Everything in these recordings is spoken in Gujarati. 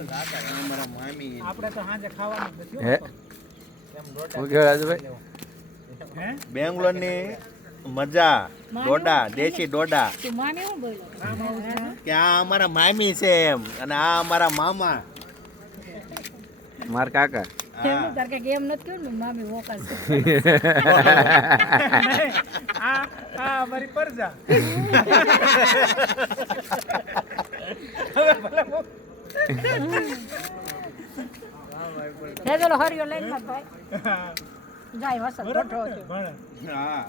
અમારા મામી આપણે તો સાંજે ખાવાનું જ નથી હે હું કેવું રાજુભાઈ હે બેંગ્લોર ની મજા ડોડા દેશી ડોડા તું માને હું બોલ્યો કે આ અમારા મામી છે એમ અને આ અમારા મામા માર કાકા એમનું તાર કે એમ નથી કેવું ને મામી વોકલ છે આ અમારી પરજા હે ચલો હરિયો લઈને મત ભાઈ જાય વસત બરોબર છે, ભણે. હા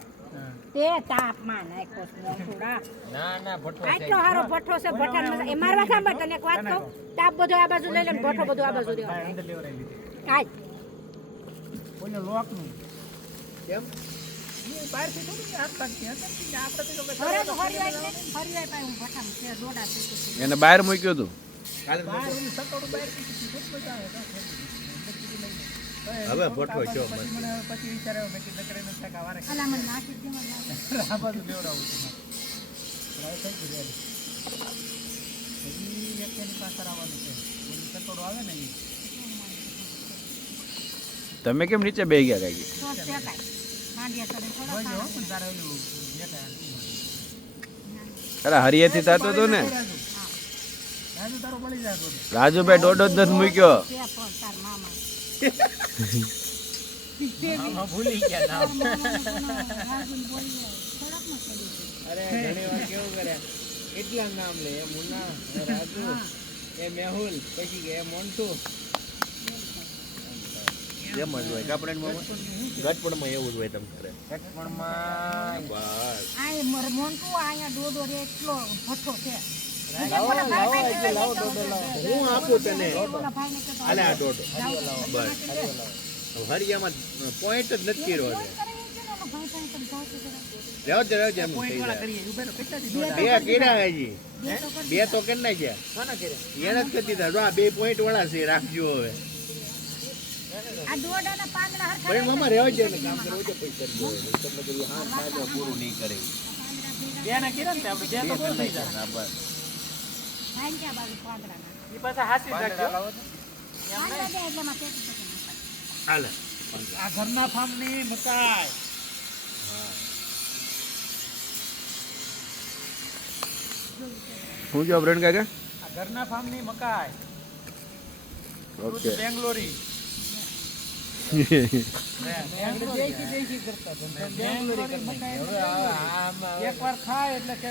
તે તાપમાં નાખ્યો છે મોંઘુડા ના ના ભઠ્ઠો આટલો હારો ભઠ્ઠો છે ભઠ્ઠાનો એ મારવા સાંભળ તને એક વાત કહું તાપ બધો આ બાજુ લઈ લે ને ભઠ્ઠો બધો આ બાજુ આ દેવાનો અંદર લેવડાવી લીધી. કાઈ ઓલે લોકનું. કેમ એ બહારથી થોડું કે હાથ લાગતી, અંદરથી કે આપણે તો હરે તો હરિયો આવી ને હરિયો આવી હું ભઠ્ઠામાં છે દોડા છે એને બહાર મૂક્યું હતું બહાર ઓલું સટોડું બહારથી કીધું, ખૂબ મજા આવે, કાં ખોટું. હવે ભઠ્ઠો છો પછી મને પછી વિચાર આવ્યો મેં કીધું નકર એને શાક આ વારે અલા મને નાખી દે મને નાખી આ બાજુ લેવડાવું છું મારે. હવે થઈ ગયું ready. હજી એક એની પાસે આવવાનું છે ઓલું સટોડું આવે ને એ તમે કેમ નીચે બેહી ગયા કાકી તો શેકાય માંડિયા ચડે થોડા જોઈજો હો, ખાવા. પણ તારે ઓલું દેખાય. અરે હરિયેથી થતું હતું ને રાજુ તારો બળી જાય તો રાજુભાઈ દોડો જ નથી મૂક્યો તે પણ તાર મામા આમાં ભૂલી ગયા નામ. રાજુને બોલી જાય થોડાકમાં ચડી જાય. અરે ઘણી વાર કેવું કરે એટલા નામ લે એ મુન્ના એ રાજુ એ મેહુલ પછી કે એ મોન્ટુ એમ જ હોય કાપડ ગટપણમાં એવું જ હોય તમ કરે ઘટપણમાં બસ આ એ મોન્ટુ અહીંયા દોડો રે એટલો ભઠ્ઠો છે લાવો લાવો એટલે લાવો દોડો લાવો હું આપું તને ઓલા ભાઈને કહેતો આલે આ દોડો બસ હરિયામાં પોઈન્ટ જ નથી કર્યો છે રહેવા દે એમ થઈ જાય. કરીએ ઉભે રહો, કેટલાથી બે દોડા? કર્યા હજી બે તો કરી નાખ્યા કોના કરે એને જ કરી દીધા જો આ 2 પોઈન્ટ વાળા છે રાખજો હવે આ દોડાના પાંદડા હરખા પણ મામા રહેવા દે ને કામ કરવું છે પછી કરજો તમને કીધું હા સાજો પૂરું નહીં કરે બે ને કર્યા ને તે આપણે બે તો બહુ થઈ જાય. હા બસ ભાઈને ક્યાં બાજુ પાંદડાના ઈ પાછા હાસી રાખજો. પાંદડા દે એટલે માં પેટી પેટી નાખાય. હાલે આ ઘરના ફાર્મની મકાઈ શું જો ફ્રેન્ડ કાકા આ ઘરના ફાર્મની મકાઈ ઓકે બેંગ્લોરી એકવાર ખાય એટલે કે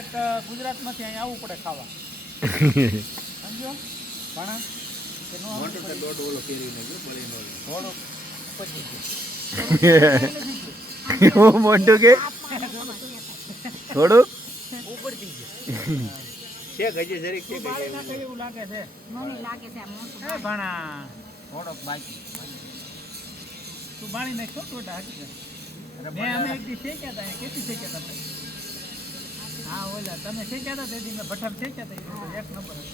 ગુજરાતમાંથી અહીં આવવું પડે ખાવા સમજો ભણા કે નો મોટો તો દોઢ ઓલો ફેરવીને ગયો બળીનો થોડો પછી હું મોટું કે થોડું છે ગજે જરીક છે બાળી નાખે એવું લાગે છે મને લાગે છે આ મોટું એ ભણા થોડોક બાકી તું બાળી નાખ છો ટોટા હકીકત મેં અમે એક દી શેક્યા હતા અહીંયા. કેટલી શેક્યા હતા આપણે? હા ઓલા તમે શેક્યા હતા તે દી મેં ભઠ્ઠમ શેક્યા હતા એ તો એક નંબર હતો.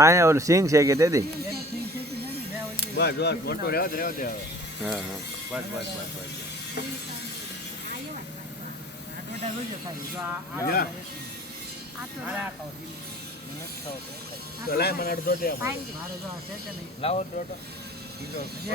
આ ઓલું સિંગ છે કે તેથી એક સિંગ શેકી જાય ને મેં ઓલી બસ બસ મોટો રહેવા દે હવે હા હા બસ બસ બસ બસ આ એવા જ લાગે. આ ટોટા જોઈજો ખાલી જો આ જા. આ તો આ ખાઓ તો લાય મને અડધો દે ભાઈ મારે જો આ છે કે નહીં લાવો દોડો જે